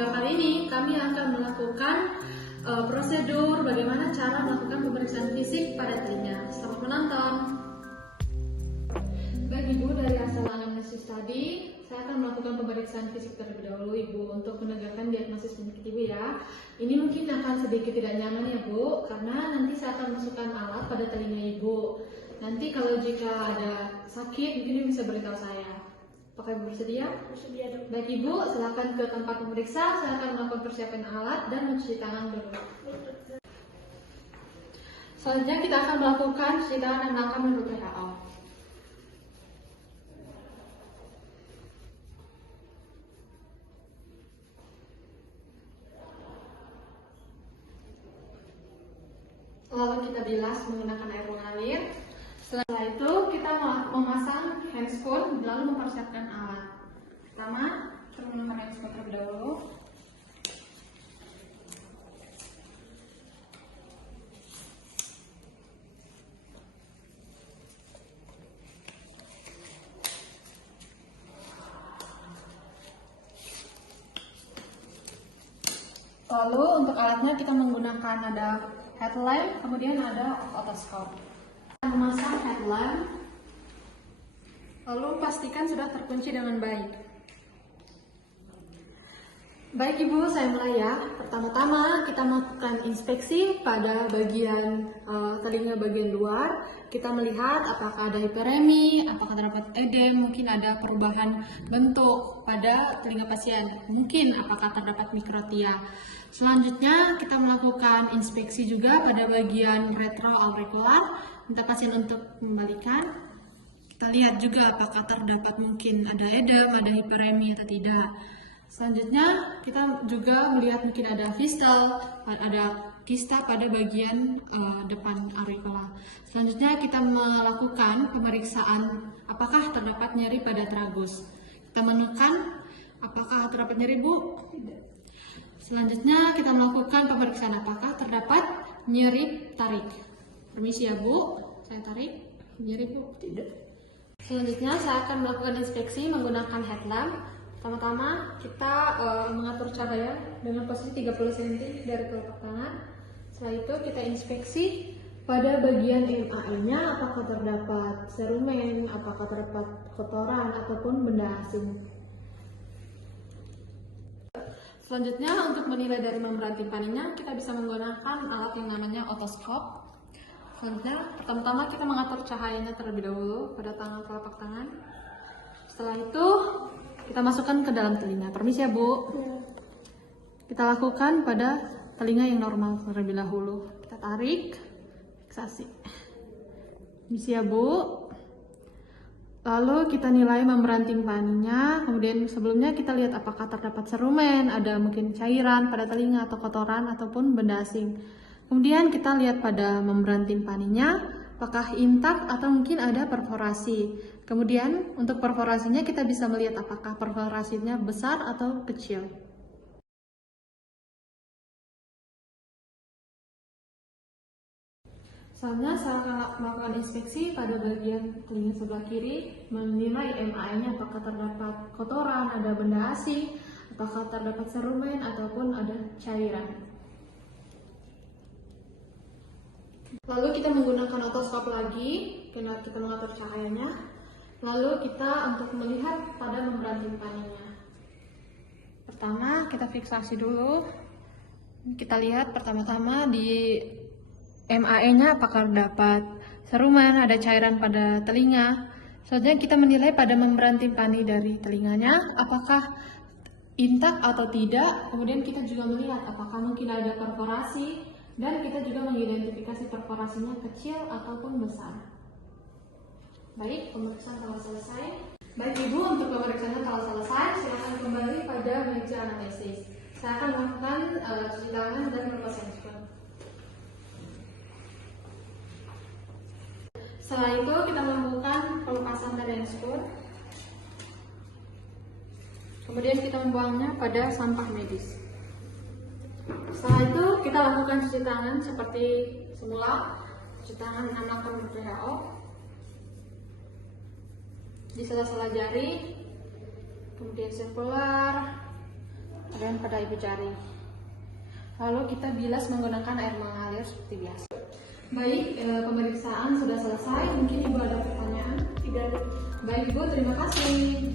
video kali ini kami akan melakukan prosedur bagaimana cara melakukan pemeriksaan fisik pada telinga. Selamat menonton. Baik Ibu, dari hasil anamnesis tadi, saya akan melakukan pemeriksaan fisik terlebih dahulu Ibu untuk menegakkan diagnosis penyakit Ibu ya. Ini mungkin akan sedikit tidak nyaman ya Bu, karena nanti saya akan masukkan alat pada telinga Ibu. Nanti kalau jika ada sakit, mungkin Ibu bisa beritahu saya. Apakah Ibu bersedia? Bersedia, Dok. Baik Ibu, silakan ke tempat pemeriksa. Saya akan melakukan persiapan alat dan mencuci tangan dulu. Selanjutnya kita akan melakukan cuci tangan dan melakukan menurut WHO. Lalu kita bilas menggunakan air mengalir. Setelah itu kita memasang handscoon lalu mempersiapkan alat. Pertama, kita menggunakan handscoon terlebih dahulu. Lalu untuk alatnya kita menggunakan ada headlamp, kemudian ada otoscope. Memasang headlamp, lalu pastikan sudah terkunci dengan baik. Baik Ibu, saya mulai ya. Pertama-tama kita melakukan inspeksi pada bagian telinga bagian luar. Kita melihat apakah ada hiperemi, apakah terdapat edem, mungkin ada perubahan bentuk pada telinga pasien, mungkin apakah terdapat mikrotia. Selanjutnya kita melakukan inspeksi juga pada bagian retroaurikular, minta pasien untuk membalikan. Kita lihat juga apakah terdapat mungkin ada edem, ada hiperemi atau tidak. Selanjutnya kita juga melihat mungkin ada fistel, ada kista pada bagian depan aurikula. Selanjutnya kita melakukan pemeriksaan apakah terdapat nyeri pada tragus. Kita menekan apakah terdapat nyeri Bu? Tidak. Selanjutnya kita melakukan pemeriksaan apakah terdapat nyeri tarik. Permisi ya Bu, saya tarik. Nyeri Bu? Tidak. Selanjutnya saya akan melakukan inspeksi menggunakan headlamp. Pertama-tama kita mengatur cahaya dengan posisi 30 cm dari telapak tangan. Setelah itu kita inspeksi pada bagian MAE-nya apakah terdapat serumen, apakah terdapat kotoran ataupun benda asing. Selanjutnya untuk menilai dari membran timpaninya kita bisa menggunakan alat yang namanya otoscope. Selanjutnya pertama-tama kita mengatur cahayanya terlebih dahulu pada telapak tangan. Setelah itu kita masukkan ke dalam telinga. Permisi ya Bu. Kita lakukan pada telinga yang normal terlebih dahulu. Kita tarik, fiksasi. Permisi ya Bu. Lalu kita nilai membran timpaninya. Kemudian sebelumnya kita lihat apakah terdapat serumen, ada mungkin cairan pada telinga atau kotoran ataupun benda asing. Kemudian kita lihat pada membran timpaninya apakah intak atau mungkin ada perforasi. Kemudian untuk perforasinya kita bisa melihat apakah perforasinya besar atau kecil. Selanjutnya saya akan melakukan inspeksi pada bagian telinga sebelah kiri, menilai MAE-nya apakah terdapat kotoran, ada benda asing, apakah terdapat serumen ataupun ada cairan. Lalu kita menggunakan otoscope lagi, kita mengatur cahayanya. Lalu kita untuk melihat pada membran timpaninya. Pertama kita fiksasi dulu. Kita lihat pertama-tama di MAE-nya apakah dapat serumen, ada cairan pada telinga. Selanjutnya kita menilai pada membran timpani dari telinganya apakah intak atau tidak. Kemudian kita juga melihat apakah mungkin ada perforasi dan kita juga mengidentifikasi perforasinya kecil ataupun besar. Baik, pemeriksaan telah selesai. Baik Ibu, untuk pemeriksaannya telah selesai. Silakan kembali pada meja anamnesis. Saya akan melakukan cuci tangan dan melepas handscoon. Setelah itu kita melakukan pelepasan dari handscoon. Kemudian kita membuangnya pada sampah medis. Setelah itu kita lakukan cuci tangan seperti semula. Cuci tangan menggunakan WHO di sela-sela jari, kemudian sirkular, yang pada Ibu cari. Lalu kita bilas menggunakan air mengalir seperti biasa. Baik, pemeriksaan sudah selesai. Mungkin Ibu ada pertanyaan? Tidak. Baik Ibu, terima kasih.